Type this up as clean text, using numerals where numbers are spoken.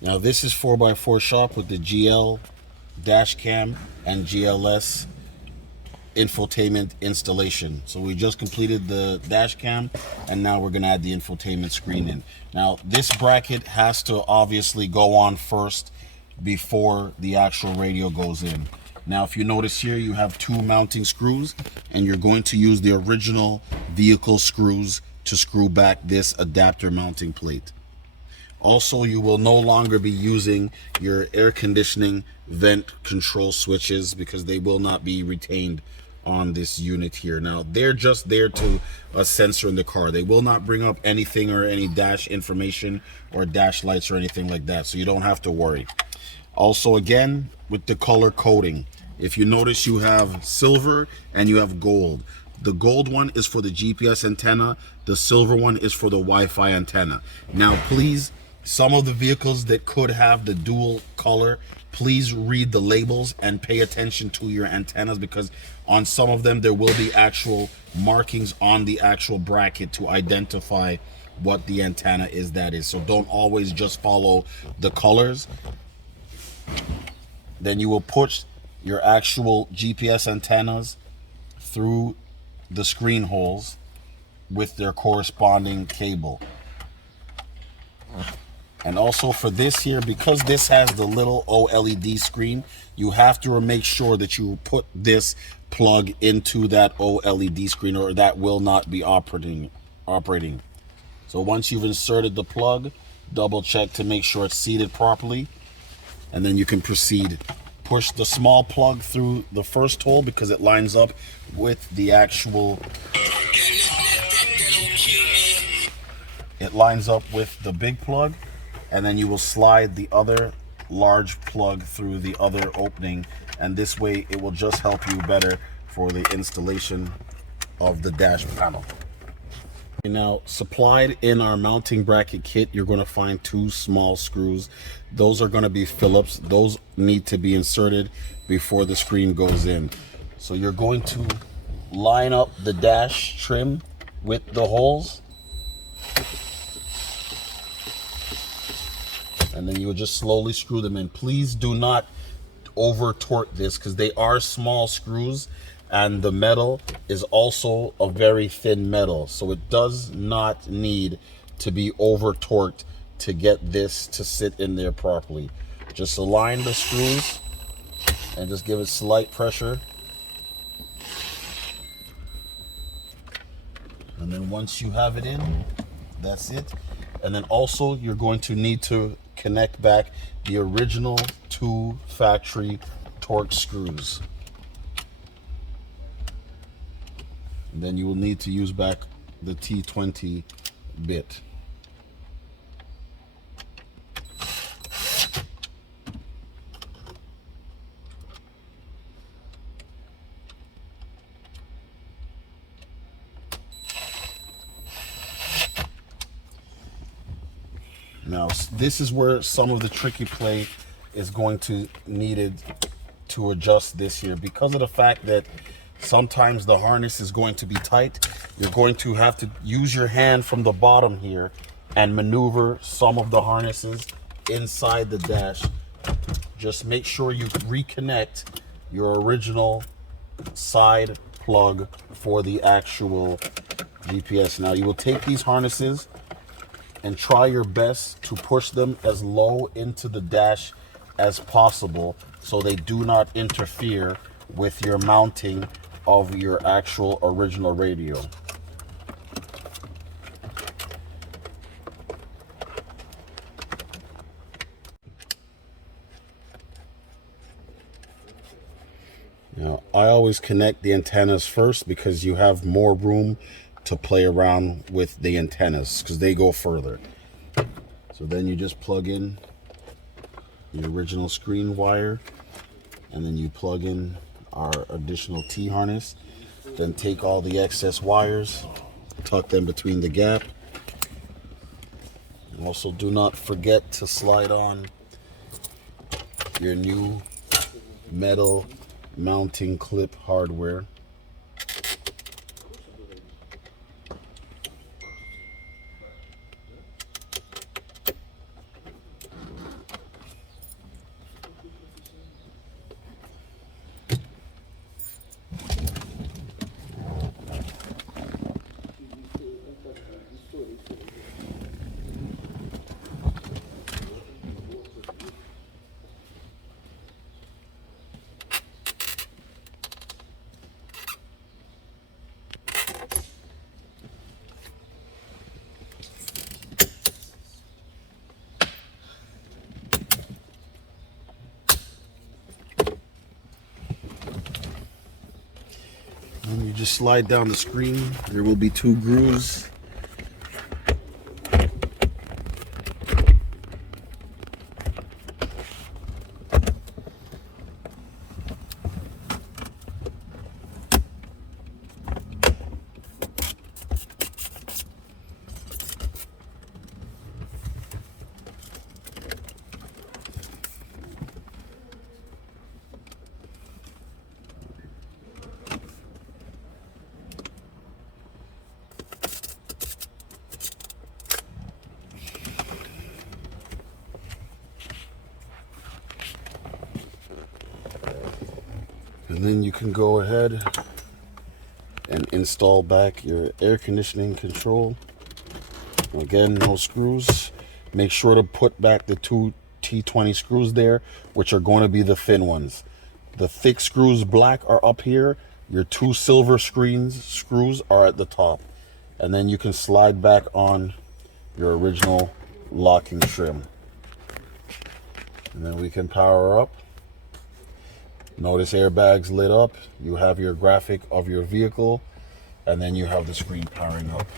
Now this is 4x4 shop with the GL dash cam and GLS infotainment installation. So we just completed the dash cam and now we're gonna add the infotainment screen in. Now this bracket has to obviously go on first before the actual radio goes in. Now if you notice here, you have two mounting screws and you're going to use the original vehicle screws to screw back this adapter mounting plate. Also, you will no longer be using your air conditioning vent control switches because they will not be retained on this unit here. Now, they're just there to a sensor in the car. They will not bring up anything or any dash information or dash lights or anything like that, so you don't have to worry. Also, again, with the color coding, if you notice, you have silver and you have gold. The gold one is for the GPS antenna. The silver one is for the Wi-Fi antenna. Now, please, some of the vehicles that could have the dual color, please read the labels and pay attention to your antennas, because on some of them there will be actual markings on the actual bracket to identify what the antenna is that is. So don't always just follow the colors. Then you will push your actual GPS antennas through the screen holes with their corresponding cable. And also for this here, because this has the little OLED screen, you have to make sure that you put this plug into that OLED screen or that will not be operating. So once you've inserted the plug, double check to make sure it's seated properly, and then you can proceed. Push the small plug through the first hole because it lines up with the actual, it lines up with the big plug, and then you will slide the other large plug through the other opening, and this way it will just help you better for the installation of the dash panel. Now, supplied in our mounting bracket kit, you're going to find two small screws. Those are going to be Phillips. Those need to be inserted before the screen goes in. So you're going to line up the dash trim with the holes, and then you will just slowly screw them in. Please do not over torque this because they are small screws, and the metal is also a very thin metal, so it does not need to be over torqued to get this to sit in there properly. Just align the screws and just give it slight pressure, and then once you have it in, that's it. And then also you're going to need to connect back the original two factory torque screws. And then you will need to use back the T20 bit. Now, this is where some of the tricky play is going to needed to adjust this here. Because of the fact that sometimes the harness is going to be tight, you're going to have to use your hand from the bottom here and maneuver some of the harnesses inside the dash. Just make sure you reconnect your original side plug for the actual GPS. Now you will take these harnesses and try your best to push them as low into the dash as possible so they do not interfere with your mounting of your actual original radio. Now, I always connect the antennas first because you have more room to play around with the antennas because they go further. So then you just plug in the original screen wire, and then you plug in our additional T harness. Then take all the excess wires, tuck them between the gap. And also do not forget to slide on your new metal mounting clip hardware. just slide down the screen. There will be 2 grooves. And then you can go ahead and install back your air conditioning control. Again, no screws. Make sure to put back the 2 T20 screws there, which are going to be the thin ones. The thick screws black are up here. Your 2 silver screws are at the top. And then you can slide back on your original locking trim. And then we can power up. Notice airbags lit up. You have your graphic of your vehicle, and then you have the screen powering up.